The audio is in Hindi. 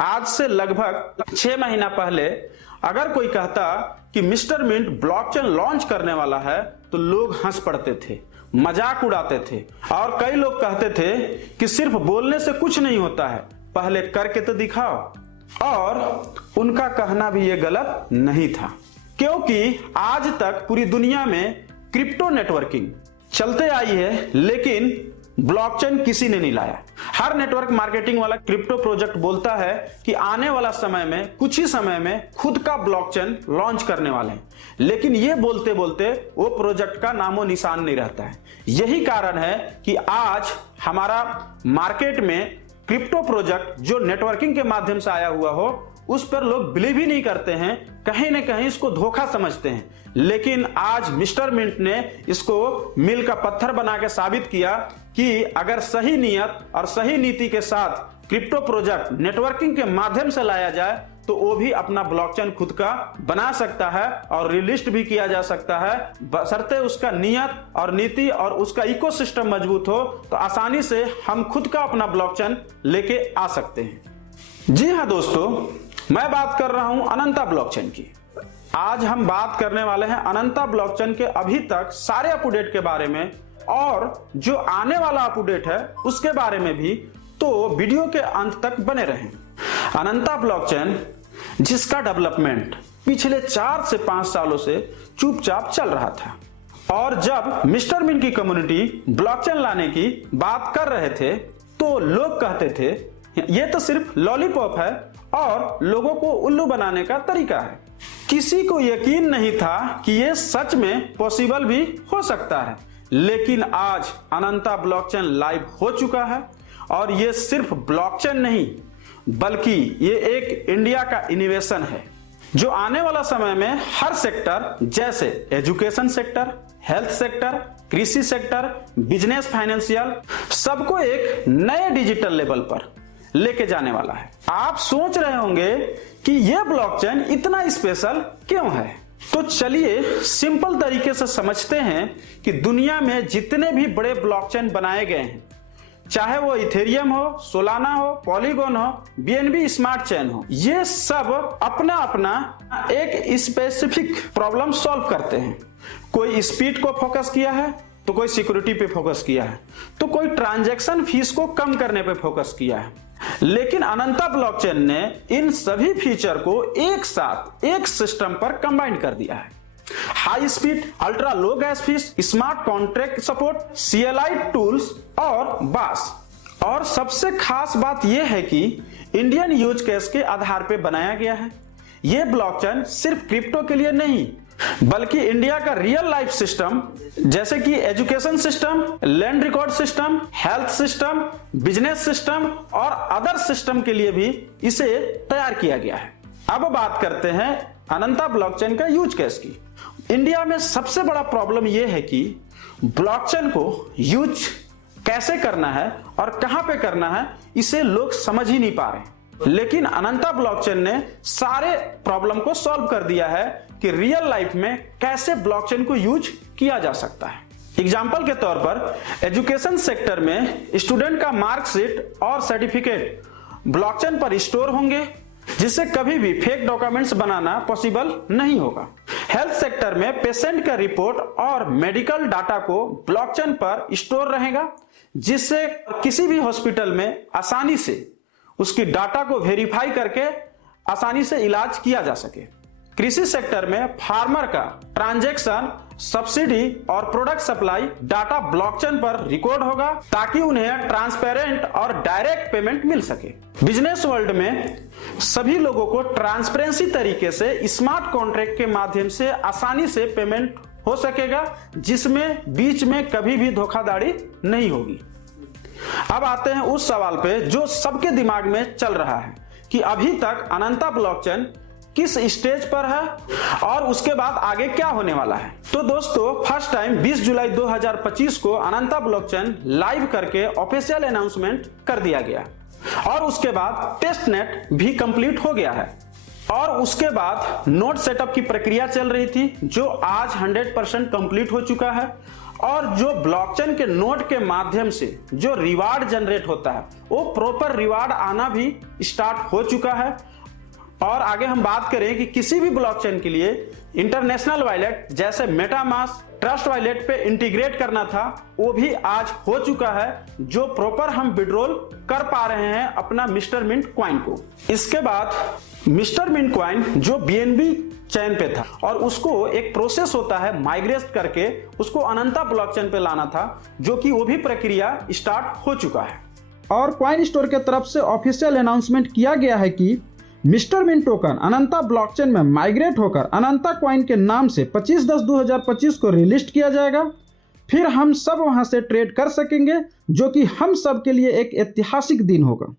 आज से लगभग 6 महीना पहले अगर कोई कहता कि मिस्टर मिंट ब्लॉकचेन लॉन्च करने वाला है तो लोग हंस पड़ते थे, मजाक उड़ाते थे और कई लोग कहते थे कि सिर्फ बोलने से कुछ नहीं होता है, पहले करके तो दिखाओ। और उनका कहना भी ये गलत नहीं था, क्योंकि आज तक पूरी दुनिया में क्रिप्टो नेटवर्किंग चलते आई है, लेकिन ब्लॉकचेन किसी ने नहीं लाया। हर नेटवर्क मार्केटिंग वाला क्रिप्टो प्रोजेक्ट बोलता है कि आने वाला समय में कुछ ही समय में खुद का ब्लॉकचेन लॉन्च करने वाले हैं, लेकिन ये बोलते बोलते वो प्रोजेक्ट का नामो निशान नहीं रहता है। यही कारण है कि आज हमारा मार्केट में क्रिप्टो प्रोजेक्ट जो नेटवर्किंग के माध्यम से आया हुआ हो उस पर लोग बिलीव ही नहीं करते हैं, कहीं ना कहीं इसको धोखा समझते हैं। लेकिन आज मिस्टर मिंट ने इसको मील का पत्थर बना के साबित किया कि अगर सही नियत और सही नीति के साथ क्रिप्टो प्रोजेक्ट नेटवर्किंग के माध्यम से लाया जाए तो वो भी अपना ब्लॉकचेन खुद का बना सकता है और रिलिस्ट भी किया जा सकता है, बशर्ते उसका नियत और नीति और उसका इकोसिस्टम मजबूत हो तो आसानी से हम खुद का अपना ब्लॉकचेन लेके आ सकते हैं। जी हाँ दोस्तों, मैं बात कर रहा हूं अनंता ब्लॉकचेन की। आज हम बात करने वाले हैं अनंता ब्लॉकचेन के अभी तक सारे अपडेट के बारे में और जो आने वाला अपडेट है उसके बारे में भी, तो वीडियो के अंत तक बने रहें। अनंता ब्लॉकचेन जिसका डेवलपमेंट पिछले 4 से 5 सालों से चुपचाप चल रहा था, और जब मिस्टर मिंट की कम्युनिटी ब्लॉकचेन लाने की बात कर रहे थे तो लोग कहते थे ये तो सिर्फ लॉलीपॉप है और लोगों को उल्लू बनाने का तरीका है। किसी को यकीन नहीं था कि ये सच में पॉसिबल भी हो सकता है, लेकिन आज अनंता ब्लॉकचेन लाइव हो चुका है। और ये सिर्फ ब्लॉकचेन नहीं बल्कि ये एक इंडिया का इनोवेशन है जो आने वाला समय में हर सेक्टर जैसे एजुकेशन सेक्टर, हेल्थ सेक्टर, कृषि सेक्टर, बिजनेस, फाइनेंशियल सबको एक नए डिजिटल लेवल पर लेके जाने वाला है। आप सोच रहे होंगे कि यह ब्लॉकचेन इतना स्पेशल क्यों है, तो चलिए सिंपल तरीके से समझते हैं कि दुनिया में जितने भी बड़े ब्लॉकचेन बनाए गए हैं, चाहे वो इथेरियम हो, सोलाना हो, पॉलीगॉन हो, बीएनबी स्मार्ट चेन हो, ये सब अपना अपना एक स्पेसिफिक प्रॉब्लम सॉल्व करते हैं। कोई स्पीड को फोकस किया है तो कोई सिक्योरिटी पे फोकस किया है, तो कोई ट्रांजैक्शन फीस को कम करने पे फोकस किया है। लेकिन अनंता ब्लॉकचेन ने इन सभी फीचर को एक साथ एक सिस्टम पर कंबाइन कर दिया है। High speed, ultra low gas fees, smart contract support, CLI tools और बास। और सबसे खास बात यह है कि इंडियन यूज केस के आधार पर बनाया गया है। यह ब्लॉकचेन सिर्फ क्रिप्टो के लिए नहीं बल्कि इंडिया का रियल लाइफ सिस्टम जैसे कि education system, land record system, health system, business system और अदर सिस्टम के लिए भी इसे तैयार किया गया है। अब बात करते हैं अनंता ब्लॉकचेन का यूज केस की। इंडिया में सबसे बड़ा प्रॉब्लम यह है कि ब्लॉकचेन को यूज कैसे करना है और कहां पे करना है इसे लोग समझ ही नहीं पा रहे। लेकिन अनंता ब्लॉकचेन ने सारे प्रॉब्लम को सॉल्व कर दिया है कि रियल लाइफ में कैसे ब्लॉकचेन को यूज किया जा सकता है। एग्जांपल के तौर पर एजुकेशन सेक्टर में स्टूडेंट का मार्कशीट और सर्टिफिकेट ब्लॉकचेन पर स्टोर होंगे, जिससे कभी भी फेक डॉक्यूमेंट्स बनाना पॉसिबल नहीं होगा। हेल्थ सेक्टर में पेशेंट का रिपोर्ट और मेडिकल डाटा को ब्लॉकचेन पर स्टोर रहेगा, जिससे किसी भी हॉस्पिटल में आसानी से उसकी डाटा को वेरीफाई करके आसानी से इलाज किया जा सके। कृषि सेक्टर में फार्मर का ट्रांजैक्शन, सब्सिडी और प्रोडक्ट सप्लाई डाटा ब्लॉकचेन पर रिकॉर्ड होगा ताकि उन्हें ट्रांसपेरेंट और डायरेक्ट पेमेंट मिल सके। बिजनेस वर्ल्ड में सभी लोगों को ट्रांसपेरेंसी तरीके से स्मार्ट कॉन्ट्रैक्ट के माध्यम से आसानी से पेमेंट हो सकेगा, जिसमें बीच में कभी भी धोखाधड़ी नहीं होगी। अब आते हैं उस सवाल पे जो सबके दिमाग में चल रहा है कि अभी तक अनंता ब्लॉकचेन किस स्टेज पर है और उसके बाद आगे क्या होने वाला है। तो दोस्तों, फर्स्ट टाइम 20 जुलाई 2025 को अनंता ब्लॉकचेन लाइव करके ऑफिशियल अनाउंसमेंट कर दिया गया और उसके बाद टेस्ट नेट भी कंप्लीट हो गया है। और उसके बाद नोड सेटअप की प्रक्रिया चल रही थी, जो आज 100% कंप्लीट हो चुका है। और जो ब्लॉकचेन के नोड के माध्यम से जो रिवार्ड जनरेट होता है, वो प्रॉपर रिवार्ड आना भी स्टार्ट हो चुका है। और आगे हम बात करें कि किसी भी ब्लॉकचेन के लिए इंटरनेशनल वॉलेट जैसे मेटामास्क, ट्रस्ट वॉलेट पे इंटीग्रेट करना था, वो भी आज हो चुका है, जो प्रॉपर हम विड्रॉल कर पा रहे हैं अपना मिस्टर मिंट कॉइन को। इसके बाद मिस्टर मिंट कॉइन जो BNB चैन पे था, और उसको एक प्रोसेस होता है माइग्रेट करके उसको अनंता ब्लॉकचेन पे लाना था, जो कि वो भी प्रक्रिया स्टार्ट हो चुका है। और कॉइन स्टोर के तरफ से ऑफिशियल अनाउंसमेंट किया गया है कि मिस्टर मिंट टोकन अनंता ब्लॉकचेन में माइग्रेट होकर अनंता कॉइन के नाम से 25/10/2025 को रिलिस्ट किया जाएगा। फिर हम सब वहां से ट्रेड कर सकेंगे, जो कि हम सब के लिए एक ऐतिहासिक दिन होगा।